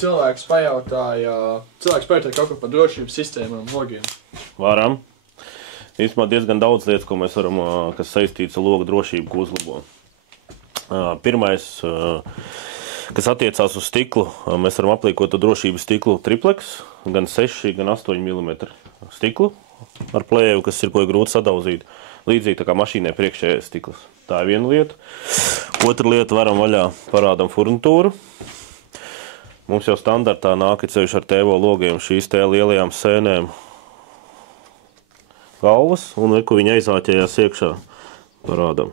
cilvēks pajautāja kaut ko par drošības sistēmām logiem. Varam. Īstenībā diezgan daudz lietas, ko mēs varam, kas saistīts ar logu drošību, ko uzlabo. Pirmais, kas attiecās uz stiklu, mēs varam aplīkot drošības stiklu triplex, gan 6, gan 8 mm stiklu ar plēju, kas ir ko grūti sadauzīt. Līdzīgi tā kā mašīnai priekšējais stikls. Tā ir viena lieta. Otra lieta, varam vaļā parādam furnitūru. Mums jau standartā nāk ceļš ar TV logiem šīs te lielajām sēnēm galvas, un ko viņa aizāķējās iekšā parādam.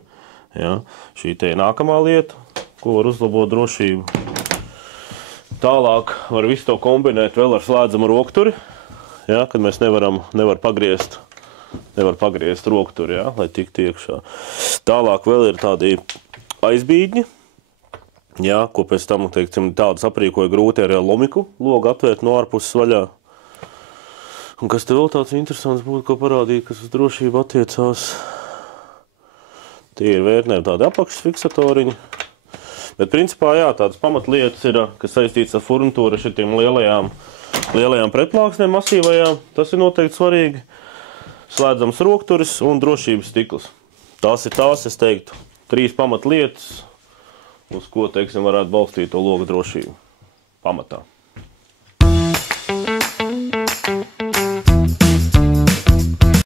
Ja? Šī te ir nākamā lieta, ko var uzlabot drošību. Tālāk var visu to kombinēt vēl ar slēdzamu rokturi, ja? Kad mēs nevar pagriezt rokturi, ja? Lai tiktu iekšā. Tālāk vēl ir tādi aizbīģņi, ja? Ko pēc tam, teiksim, tādas aprīkoja grūti ar lomiku logu atvērt no ārpuses vaļā. Un kas te vēl tāds interesants būtu, ko parādīt, kas uz drošību attiecās. Tie ir vērtnēm tādi apakšas fiksatoriņi. Bet principā, jā, tādas pamatlietas ir, kas saistīts ar furnitūru šitiem lielajām pretplāksnēm masīvajām. Tas ir noteikti svarīgi. Slēdzams rokturis un drošības stikls. Tās ir tās, es teiktu, 3 pamatlietas, uz ko, teiksim, varētu balstīt to logu drošību pamatā.